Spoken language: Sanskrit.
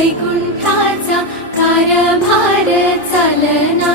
विना वैकुंठाचा कारभार चालना